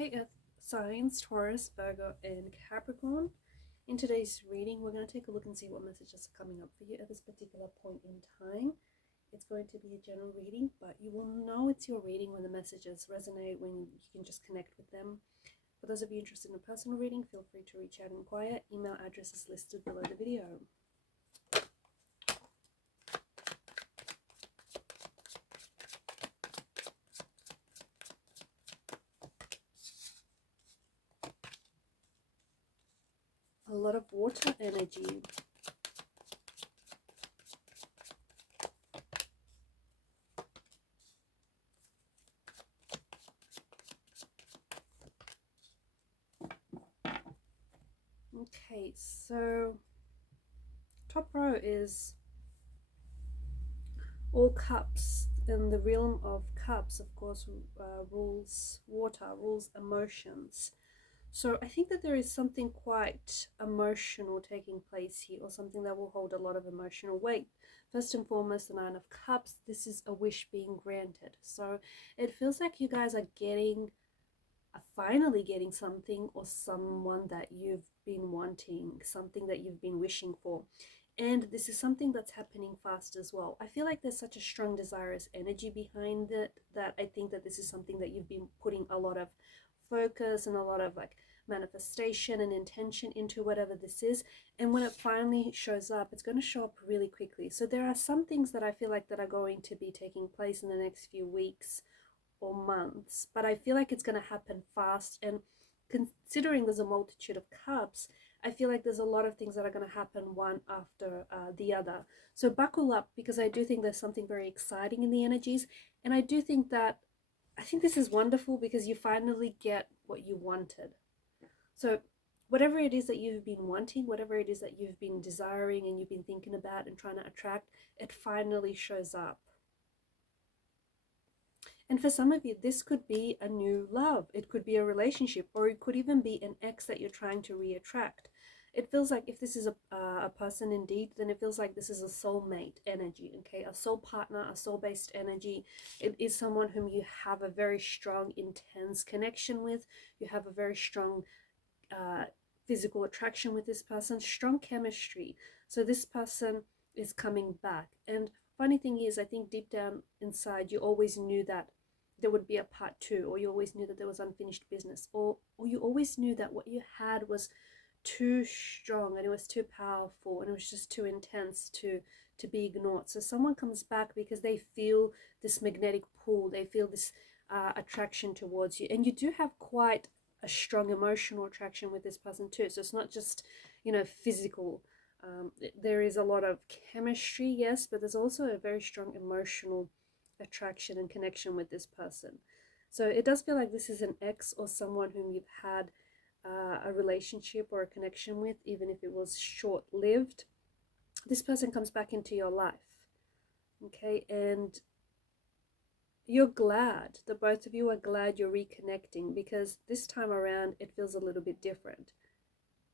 Hey Earth signs, Taurus, Virgo, and Capricorn. In today's reading, we're going to take a look and see what messages are coming up for you at this particular point in time. It's going to be a general reading, but you will know it's your reading when the messages resonate, when you can just connect with them. For those of you interested in a personal reading, feel free to reach out and inquire. Email address is listed below the video. A lot of water energy. Okay, so top row is all cups. In the realm of cups, of course, rules water, rules emotions. So I think that there is something quite emotional taking place here, or something that will hold a lot of emotional weight. First and foremost, the Nine of Cups, this is a wish being granted. So it feels like you guys are finally getting something or someone that you've been wanting, something that you've been wishing for. And this is something that's happening fast as well. I feel like there's such a strong desirous energy behind it that I think that this is something that you've been putting a lot of focus and a lot of like manifestation and intention into, whatever this is. And when it finally shows up, it's going to show up really quickly. So there are some things that I feel like that are going to be taking place in the next few weeks or months, but I feel like it's going to happen fast. And considering there's a multitude of cups, I feel like there's a lot of things that are going to happen one after the other. So buckle up, because I do think there's something very exciting in the energies. And I do think that, I think this is wonderful because you finally get what you wanted. So whatever it is that you've been wanting, whatever it is that you've been desiring and you've been thinking about and trying to attract, it finally shows up. And for some of you, this could be a new love. It could be a relationship, or it could even be an ex that you're trying to re-attract. It feels like if this is a person indeed, then it feels like this is a soulmate energy, okay? A soul partner, a soul-based energy. It is someone whom you have a very strong, intense connection with. You have a very strong physical attraction with this person, strong chemistry. So this person is coming back. And funny thing is, I think deep down inside, you always knew that there would be a part two, or you always knew that there was unfinished business, or you always knew that what you had was too strong and it was too powerful and it was just too intense to be ignored. So someone comes back because they feel this magnetic pull, they feel this attraction towards you, and you do have quite a strong emotional attraction with this person too. So it's not just, you know, physical. There is a lot of chemistry, yes, but there's also a very strong emotional attraction and connection with this person. So it does feel like this is an ex or someone whom you've had a relationship or a connection with, even if it was short-lived. This person comes back into your life, okay? And you're glad, the both of you are glad you're reconnecting, because this time around it feels a little bit different.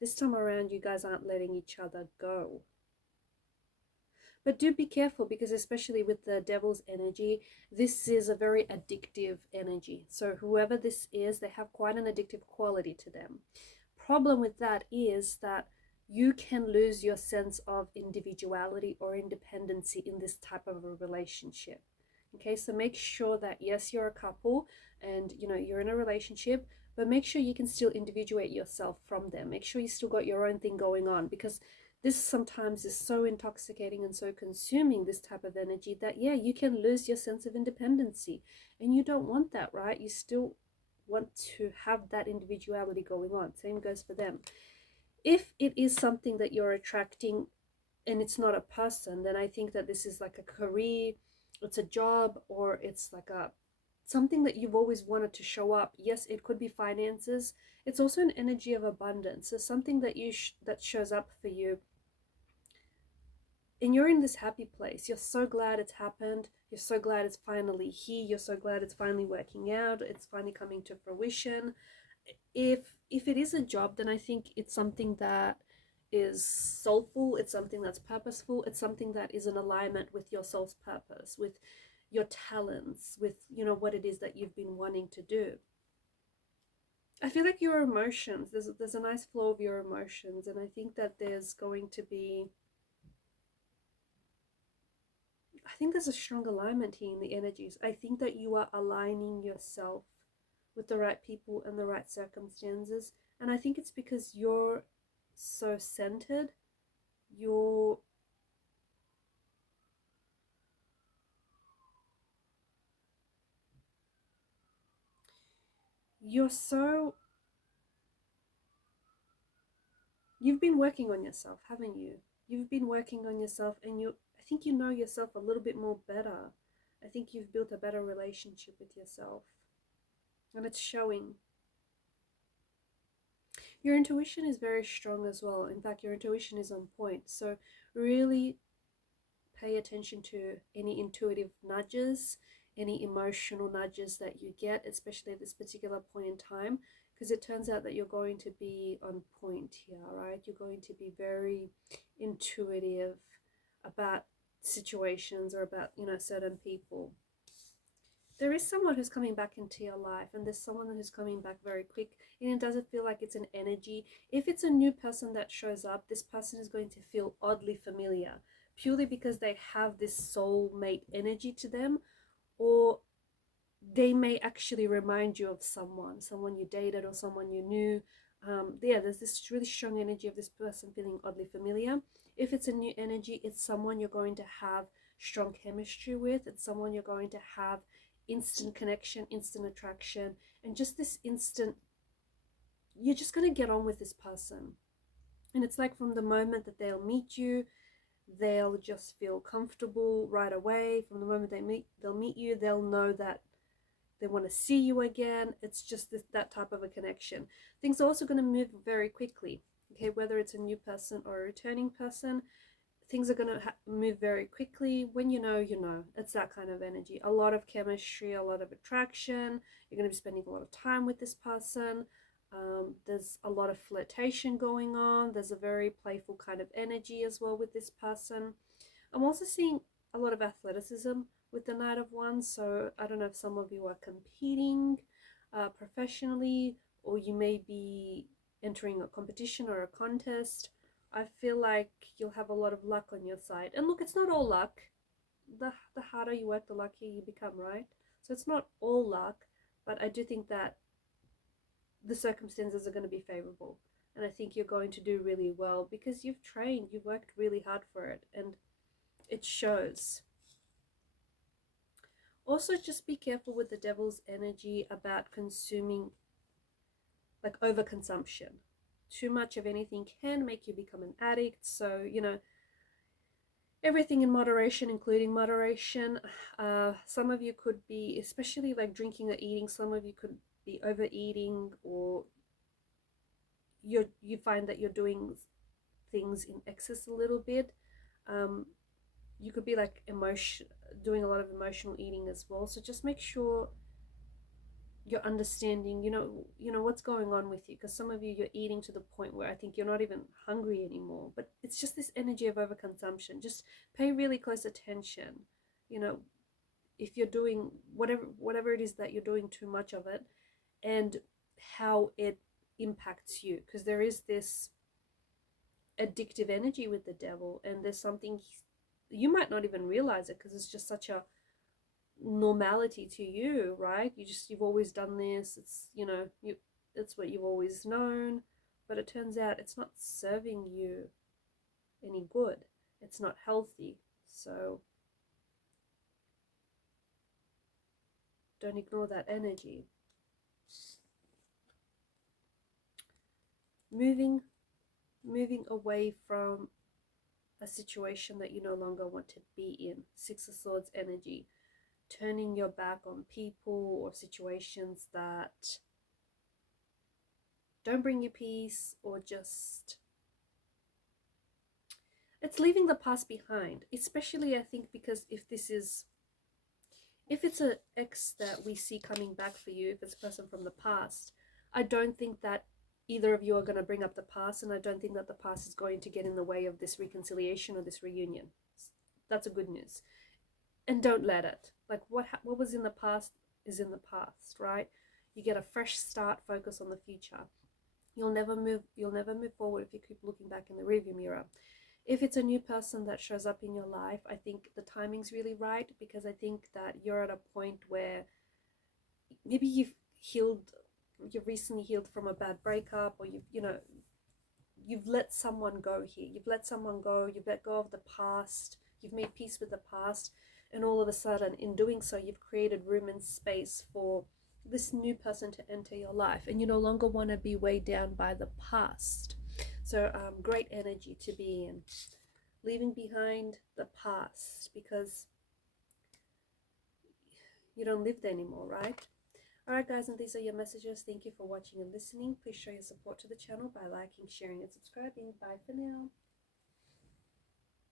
This time around you guys aren't letting each other go. But do be careful, because especially with the devil's energy, this is a very addictive energy. So whoever this is, they have quite an addictive quality to them. Problem with that is that you can lose your sense of individuality or independency in this type of a relationship. Okay, so make sure that yes, you're a couple and you know you're in a relationship, but make sure you can still individuate yourself from them. Make sure you still got your own thing going on, because this sometimes is so intoxicating and so consuming, this type of energy, that yeah, you can lose your sense of independency, and you don't want that, right? You still want to have that individuality going on. Same goes for them. If it is something that you're attracting and it's not a person, then I think that this is like a career, it's a job, or it's like a something that you've always wanted to show up. Yes, it could be finances. It's also an energy of abundance. So something that that shows up for you, and you're in this happy place. You're so glad it's happened. You're so glad it's finally here. You're so glad it's finally working out. It's finally coming to fruition. If it is a job, then I think it's something that is soulful. It's something that's purposeful. It's something that is in alignment with your soul's purpose, with your talents, with, you know, what it is that you've been wanting to do. I feel like your emotions, there's a nice flow of your emotions, and I think that there's going to be, I think there's a strong alignment here in the energies. I think that you are aligning yourself with the right people and the right circumstances, and I think it's because you're so centered. You're you're so you've been working on yourself, haven't you? You've been working on yourself, and I think you know yourself a little bit more better. I think you've built a better relationship with yourself, and it's showing. Your intuition is very strong as well. In fact, your intuition is on point. So really pay attention to any intuitive nudges, any emotional nudges that you get, especially at this particular point in time, because it turns out that you're going to be on point here, right? You're going to be very intuitive about situations or about, certain people. There is someone who's coming back into your life, and there's someone who's coming back very quick, and it doesn't feel like it's an energy. If it's a new person that shows up, this person is going to feel oddly familiar, purely because they have this soulmate energy to them, or they may actually remind you of someone you dated or someone you knew. Yeah, there's this really strong energy of this person feeling oddly familiar. If it's a new energy, it's someone you're going to have strong chemistry with. It's someone you're going to have instant connection, instant attraction, and just this instant, you're just going to get on with this person. And it's like from the moment that they'll meet you, they'll just feel comfortable right away. From the moment they'll meet you, they'll know that they want to see you again. It's just that type of a connection. Things are also going to move very quickly. Okay, whether it's a new person or a returning person, things are going to move very quickly. When you know, you know. It's that kind of energy. A lot of chemistry, a lot of attraction. You're going to be spending a lot of time with this person. There's a lot of flirtation going on. There's a very playful kind of energy as well with this person. I'm also seeing a lot of athleticism with the Knight of Wands. So I don't know if some of you are competing professionally, or you may be entering a competition or a contest. I feel like you'll have a lot of luck on your side. And look, it's not all luck. The harder you work, the luckier you become, right? So it's not all luck, but I do think that the circumstances are going to be favorable. And I think you're going to do really well because you've trained, you've worked really hard for it, and it shows. Also, just be careful with the devil's energy about consuming, like overconsumption. Too much of anything can make you become an addict. So, everything in moderation, including moderation. Some of you could be, especially like drinking or eating, some of you could be overeating, or you find that you're doing things in excess a little bit. You could be like doing a lot of emotional eating as well. So just make sure you're understanding, what's going on with you, because some of you, you're eating to the point where I think you're not even hungry anymore, but it's just this energy of overconsumption. Just pay really close attention, if you're doing whatever it is that you're doing too much of it, and how it impacts you, because there is this addictive energy with the devil, and there's something you might not even realize it because it's just such a normality to you, right? You've always done this. It's what you've always known, but it turns out it's not serving you any good. It's not healthy. So don't ignore that energy. Moving away from a situation that you no longer want to be in. Six of Swords energy. Turning your back on people or situations that don't bring you peace, or just, it's leaving the past behind. Especially, I think, because if it's an ex that we see coming back for you, if it's a person from the past, I don't think that either of you are going to bring up the past, and I don't think that the past is going to get in the way of this reconciliation or this reunion. That's a good news. And don't let it. Like what was in the past is in the past, right? You get a fresh start, focus on the future. You'll never move forward if you keep looking back in the rearview mirror. If it's a new person that shows up in your life, I think the timing's really right, because I think that you're at a point where maybe you've recently healed from a bad breakup, or you've let someone go here. You've let someone go, you've let go of the past, you've made peace with the past, and all of a sudden, in doing so, you've created room and space for this new person to enter your life, and you no longer want to be weighed down by the past. So great energy to be in, leaving behind the past, because you don't live there anymore, right? Alright guys, and these are your messages. Thank you for watching and listening. Please show your support to the channel by liking, sharing, and subscribing. Bye for now.